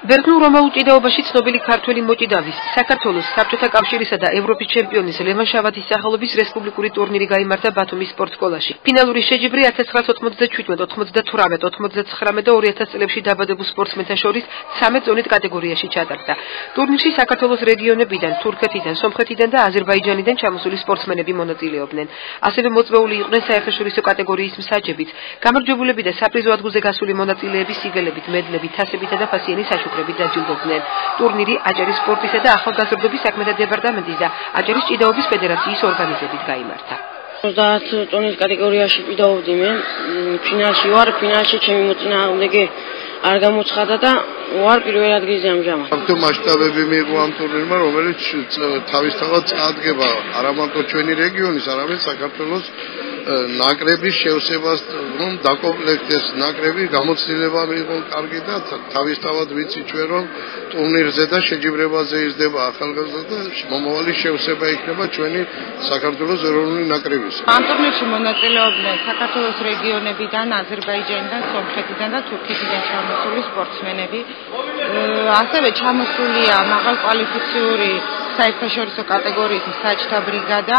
ბერძნულ-რომაულ ჭიდაობაში ცნობილი ქართველი მოჭიდავის საქართველოს საბჭოთა კავშირისა და ევროპის ჩემპიონის ლევან შავაძის სახელობის რესპუბლიკური ტურნირი გაიმართა ბათუმის სპორტსკოლაში. ფინალური შეჯიბრი 1997, 98, 99 და 2000 წლებში დაბადებულ სპორტსმენთა შორის 13 წონით კატეგორიაში ჩატარდა. ტურნირში საქართველოს რეგიონებიდან, თურქეთიდან, სომხეთიდან და აზერბაიჯანიდან ჩამოსული სპორტსმენები მონაწილეობდნენ. ასევე მოწვეული იყვნენ საერთაშორისო კატეგორიის მსაჯებიც, გამარჯვებულები და საპრიზო ადგილზე გასული მონაწილეები სიგელებით, მედლებით, თასებითა და ფასიანი საჩუქრებით დაჯილდოვდნენ. ტურნირი აჭარის სპორტისა და ახალგაზრდობის საქმეთა დეპარტამენტის და აჭარის ჭიდაობის ფედერაციის ორგანიზებით გაიმართა. 30 წონის კატეგორიაში ვიდაობდი მე, ფინალში ვარ, ფინალში ჩემი მოწინააღმდეგე არ გამოცხადა და ვარ პირველ ადგილზე ამჟამად. Ამ მასშტაბები მიიღო ამ ტურნირმა, რომელიც თავისთავად წარდგება არა მარტო ჩვენი რეგიონის, არამედ საქართველოს ნაკრების შევსებას, რომ დაკომპლექტდეს ნაკრები, გამოცდილება მიიღო კარგი და თავისთავად ვიცი ჩვენ რომ ტურნირზე და შეჯიბრებაზე იზრდება ახალგაზრდა და მომავალი შევსება იქნება ჩვენი საქართველოს ეროვნული ნაკრების. ამ ტურნირში მონაწილეობდნენ საქართველოს რეგიონებიდან, აზერბაიჯანიდან, სომხეთიდან და თურქეთიდან ჩამოსული სპორტსმენები. ასევე ჩამოსულია მაღალკვალიფიციური საერთაშორისო კატეგორიის მსაჯთა ბრიგადა.